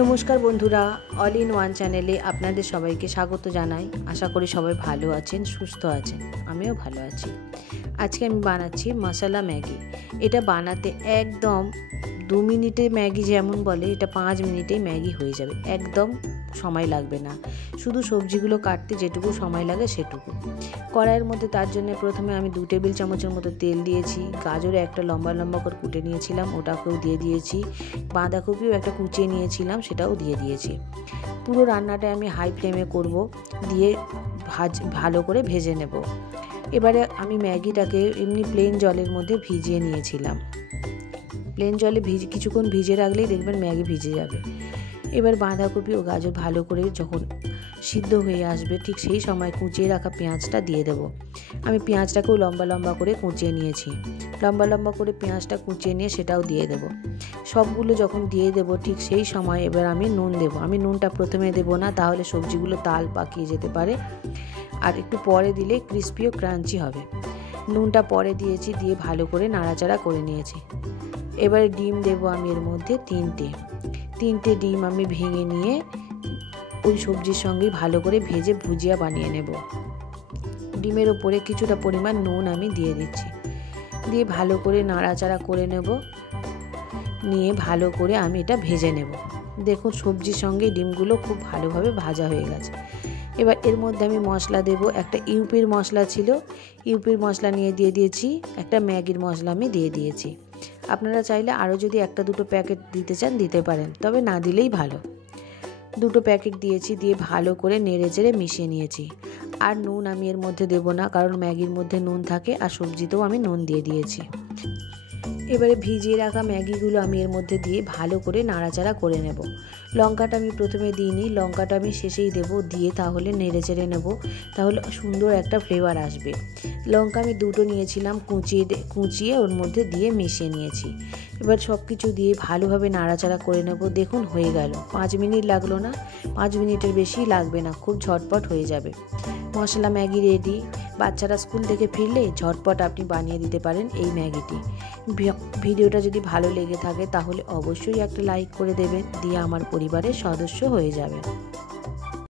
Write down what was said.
নমস্কার বন্ধুরা, all in one চ্যানেলে আপনাদের সবাইকে স্বাগত জানাই। আশা করি সবাই ভালো আছেন, সুস্থ আছেন। আমিও ভালো আছি। আজকে আমি বানাচ্ছি মশলা ম্যাগি। এটা বানাতে একদম 2 মিনিটে ম্যাগি যেমন বলে, এটা 5 মিনিটেই ম্যাগি হয়ে যাবে। একদম সময় লাগবে না, শুধু সবজিগুলো কাটতে যেটুকু সময় লাগে সেটুকু। কড়াইয়ের মধ্যে তার জন্য প্রথমে আমি 2 টেবিল চামচের মতো তেল দিয়েছি। গাজরে একটা লম্বা লম্বা করে কুটে নিয়েছিলাম, ওটাকেও দিয়ে দিয়েছি। বাঁধাকপিও একটা কুচিয়ে নিয়েছিলাম, সেটাও দিয়ে দিয়েছি। পুরো রান্নাটা আমি হাই ফ্লেমে করব, দিয়ে ভালো করে ভেজে নেব। এবারে আমি ম্যাগিটাকে এমনি প্লেন জলের মধ্যে ভিজিয়ে নিয়েছিলাম। প্লেন জলে কিছুক্ষণ ভিজে রাখলেই দেখবেন ম্যাগি ভিজে যাবে। এবার বাঁধাকপি ও গাজর ভালো করে যখন সিদ্ধ হয়ে আসবে, ঠিক সেই সময় কুচিয়ে রাখা পেঁয়াজটা দিয়ে দেব। আমি পেঁয়াজটাকেও লম্বা লম্বা করে কুচিয়ে নিয়েছি। লম্বা লম্বা করে পেঁয়াজটা কুচিয়ে নিয়ে সেটাও দিয়ে দেব। সবগুলো যখন দিয়ে দেব, ঠিক সেই সময় এবার আমি নুন দেব। আমি নুনটা প্রথমে দেব না, তাহলে সবজিগুলো তাল পাকিয়ে যেতে পারে, আর একটু পরে দিলে ক্রিস্পি ও ক্রাঞ্চি হবে। নুনটা পরে দিয়েছি, দিয়ে ভালো করে নাড়াচাড়া করে নিয়েছি। এবারে ডিম দেব আমি এর মধ্যে তিনটে ডিম আমি ভেঙে নিয়ে ওই সবজির সঙ্গে ভালো করে ভেজে ভুজিয়া বানিয়ে নেব। ডিমের ওপরে কিছুটা পরিমাণ নুন আমি দিয়ে দিচ্ছি, দিয়ে ভালো করে নাড়াচাড়া করে নেব। নিয়ে ভালো করে আমি এটা ভেজে নেব। দেখুন সবজির সঙ্গে ডিমগুলো খুব ভালোভাবে ভাজা হয়ে গেছে। এবার এর মধ্যে আমি মশলা দেব। একটা ইউপির মশলা ছিল, ইউপির মশলা নিয়ে দিয়ে দিয়েছি। একটা ম্যাগির মশলা আমি দিয়ে দিয়েছি। আপনারা চাইলে আরও যদি 1-2 প্যাকেট দিতে চান দিতে পারেন, তবে না দিলেই ভালো। 2 প্যাকেট দিয়েছি, দিয়ে ভালো করে নেড়ে চেড়ে মিশিয়ে নিয়েছি। আর নুন আমি এর মধ্যে দেব না, কারণ ম্যাগির মধ্যে নুন থাকে, আর সবজিতেও আমি নুন দিয়ে দিয়েছি। এবারে ভিজিয়ে রাখা ম্যাগিগুলো আমি এর মধ্যে দিয়ে ভালো করে নাড়াচাড়া করে নেব। লঙ্কাটা আমি প্রথমে দিইনি, লঙ্কাটা আমি শেষেই দেব। দিয়ে তাহলে নেড়ে চেড়ে নেব, তাহলে সুন্দর একটা ফ্লেভার আসবে। লঙ্কা আমি 2টো নিয়েছিলাম, কুচিয়ে ওর মধ্যে দিয়ে মিশিয়ে নিয়েছি। এবার সব কিছু দিয়ে ভালোভাবে নাড়াচাড়া করে নেব। দেখুন হয়ে গেল। 5 মিনিট লাগলো না, 5 মিনিটের বেশি লাগবে না, খুব ঝটপট হয়ে যাবে। মশলা ম্যাগি রেডি। বাচ্চারা স্কুল থেকে ফিরলে ঝটপট আপনি বানিয়ে দিতে পারেন এই ম্যাগিটি। ভিডিওটা যদি ভালো লেগে থাকে তাহলে অবশ্যই একটা লাইক করে দেবেন, দিয়ে আমার পরিবারের সদস্য হয়ে যাবেন।